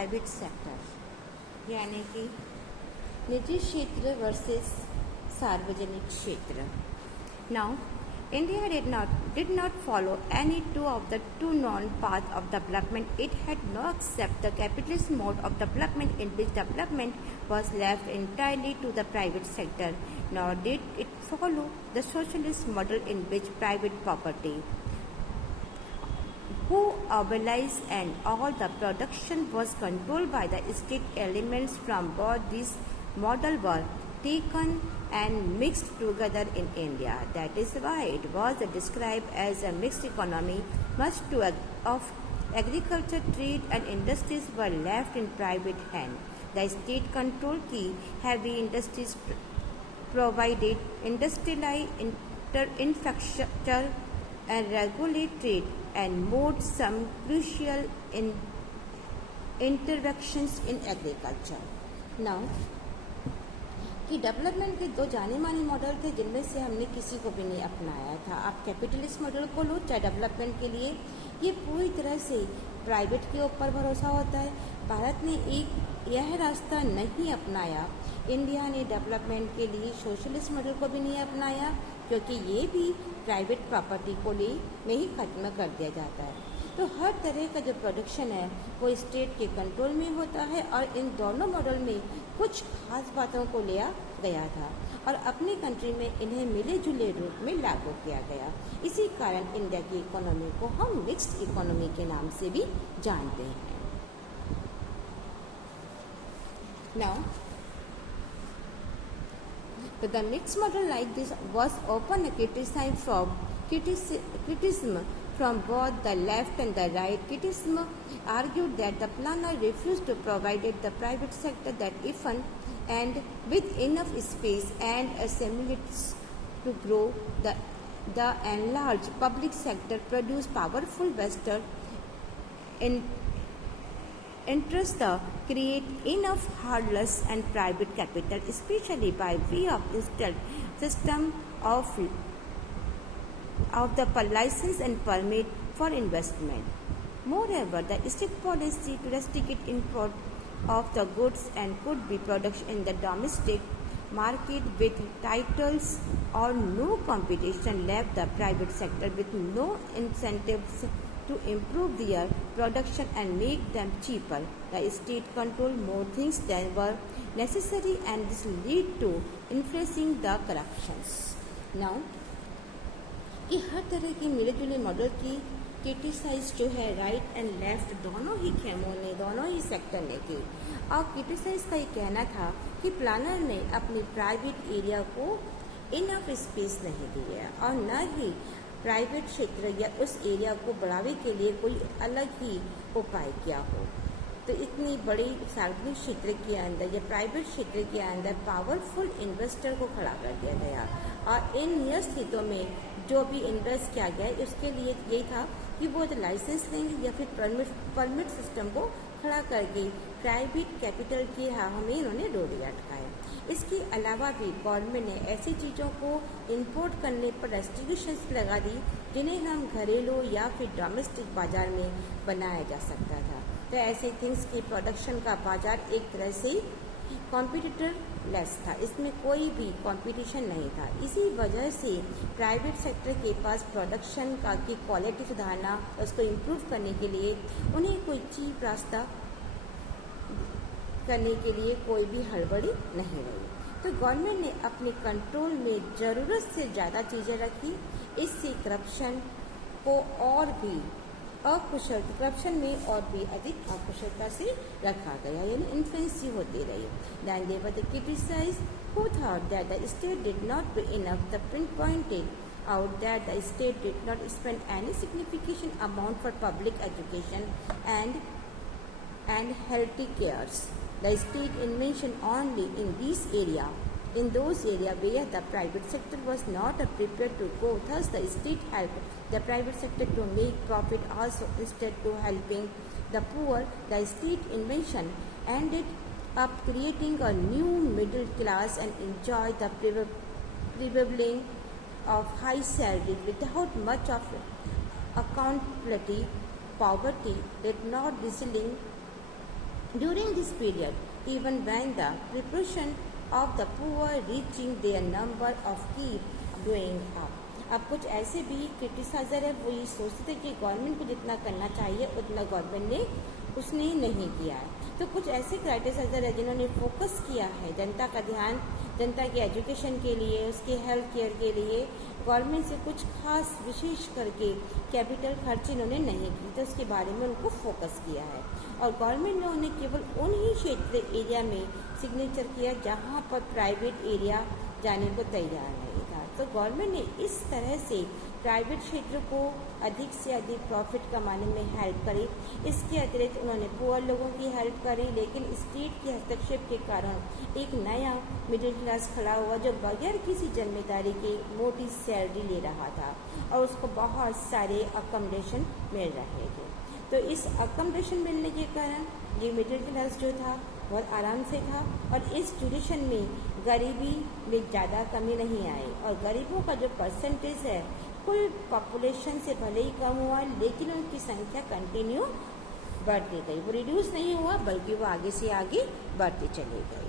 Private sector यानी कि निजी क्षेत्र वर्सेस सार्वजनिक क्षेत्र. Now, India did not follow any two of the two known paths of development. It had no accept the capitalist mode of development in which development was left entirely to the private sector, nor did it follow the socialist model in which private property, who mobilized and all the production was controlled by the state. Elements from both these models were taken and mixed together in India. That is why it was described as a mixed economy. Much of agriculture, trade and industries were left in private hands. The state controlled key heavy industries provided industrialized infrastructure and regulate trade and made some crucial interventions in agriculture. Now, कि development के दो जाने माने model थे जिनमें से हमने किसी को भी नहीं अपनाया था. आप कैपिटलिस्ट मॉडल को लो चाहे डेवलपमेंट के लिए, ये पूरी तरह से प्राइवेट के ऊपर भरोसा होता है. भारत ने यह रास्ता नहीं अपनाया. इंडिया ने डेवलपमेंट के लिए सोशलिस्ट मॉडल को भी नहीं अपनाया, क्योंकि ये भी प्राइवेट प्रॉपर्टी को में ही खत्म कर दिया जाता है. तो हर तरह का जो प्रोडक्शन है वो स्टेट के कंट्रोल में होता है और इन दोनों मॉडल में कुछ खास बातों को लिया गया था और अपनी कंट्री में इन्हें मिले जुले रूप में लागू किया गया. इसी कारण इंडिया की इकोनॉमी को हम मिक्स्ड इकोनॉमी के नाम से भी जानते हैं. Now, the mixed model like this was often criticism from both the left and the right. Criticism argued that the planner refused to provide the private sector that even and with enough space and assemblages to grow. The enlarged public sector produced powerful vested interests that create enough hardness and private capital, especially by way of installed system of the license and permit for investment. Moreover, the state policy to restrict import of the goods and could be production in the domestic market with titles or no competition left the private sector with no incentives to improve their production and make them cheaper. The state controlled more things than were necessary and this led to increasing the corruptions. Now, कि हर तरह की मिले जुले model की criticise जो है right and left दोनों ही खेमों ने, दोनों ही सेक्टर ने की. और क्रिटिसाइज का ये कहना था कि प्लानर ने अपनी प्राइवेट एरिया को इनफ स्पेस नहीं दी है और न ही प्राइवेट क्षेत्र या उस एरिया को बढ़ावे के लिए कोई अलग ही उपाय किया हो. तो इतनी बड़ी सार्वजनिक क्षेत्र के अंदर या प्राइवेट क्षेत्र के अंदर पावरफुल इन्वेस्टर को खड़ा कर दिया गया और इन नियत में जो भी इन्वेस्ट किया गया उसके लिए यही था कि वो लाइसेंस लेंगे या फिर परमिट सिस्टम को खड़ा करके प्राइवेट कैपिटल की राह में इन्होंने डोरी अटकाए. इसके अलावा भी गवर्नमेंट ने ऐसी चीज़ों को इंपोर्ट करने पर रेस्ट्रिक्शंस लगा दी जिन्हें हम घरेलू या फिर डोमेस्टिक बाजार में बनाया जा सकता था. तो ऐसे थिंग्स की प्रोडक्शन का बाजार एक तरह से कॉम्पिटिटर लेस था, इसमें कोई भी कंपटीशन नहीं था. इसी वजह से प्राइवेट सेक्टर के पास प्रोडक्शन का की क्वालिटी सुधारना, उसको इम्प्रूव करने के लिए उन्हें कोई चीप रास्ता करने के लिए कोई भी हड़बड़ी नहीं रही. तो गवर्नमेंट ने अपने कंट्रोल में ज़रूरत से ज़्यादा चीज़ें रखी. इससे करप्शन को और भी करप्शन में और भी अधिक अकुशलता से रखा गया, यानी इन्फ्लुएंस होती रही. Then they were criticized who thought that the state did not do enough. The print pointed out that the state did not spend any significant amount for public education and health cares. The state invention only in those areas where the private sector was not prepared to go. Thus, the state helped the private sector to make profit also instead to helping the poor. The state invention ended up creating a new middle class and enjoy the privilege of high salary without much of accountability. Poverty did not resilient During this period, even when the proportion of the poor reaching their number of keep going up. अब कुछ ऐसे भी criticiser है, वो ये सोचते थे कि गवर्नमेंट को जितना करना चाहिए उतना गवर्नमेंट ने उसने नहीं किया है। तो कुछ ऐसे क्रिटिसाइजर है जिन्होंने फोकस किया है जनता का ध्यान, जनता के एजुकेशन के लिए, उसके हेल्थ केयर के लिए गवर्नमेंट से कुछ खास विशेष करके कैपिटल खर्च इन्होंने नहीं की, तो उसके बारे में उनको फोकस किया है। और गवर्नमेंट ने उन्हें केवल उन्हीं क्षेत्र एरिया में सिग्नेचर किया जहाँ पर प्राइवेट एरिया जाने को तैयार नहीं था। तो गवर्नमेंट ने इस तरह से प्राइवेट क्षेत्र को अधिक से अधिक प्रॉफिट कमाने में हेल्प करी। इसके अतिरिक्त उन्होंने पुअर लोगों की हेल्प करी, लेकिन स्टेट के हस्तक्षेप के कारण एक नया मिडिल क्लास खड़ा हुआ जो बगैर किसी जिम्मेदारी के मोटी सैलरी ले रहा था और उसको बहुत सारे अकोमोडेशन मिल रहे थे। तो इस अकोमोडेशन मिलने के कारण ये मिडिल क्लास जो था बहुत आराम से था और इस ड्यूरेशन में गरीबी में ज़्यादा कमी नहीं आई और गरीबों का जो परसेंटेज है कुल पॉपुलेशन से भले ही कम हुआ, लेकिन उनकी संख्या कंटिन्यू बढ़ती गई। वो रिड्यूस नहीं हुआ बल्कि वो आगे से आगे बढ़ती चली गई।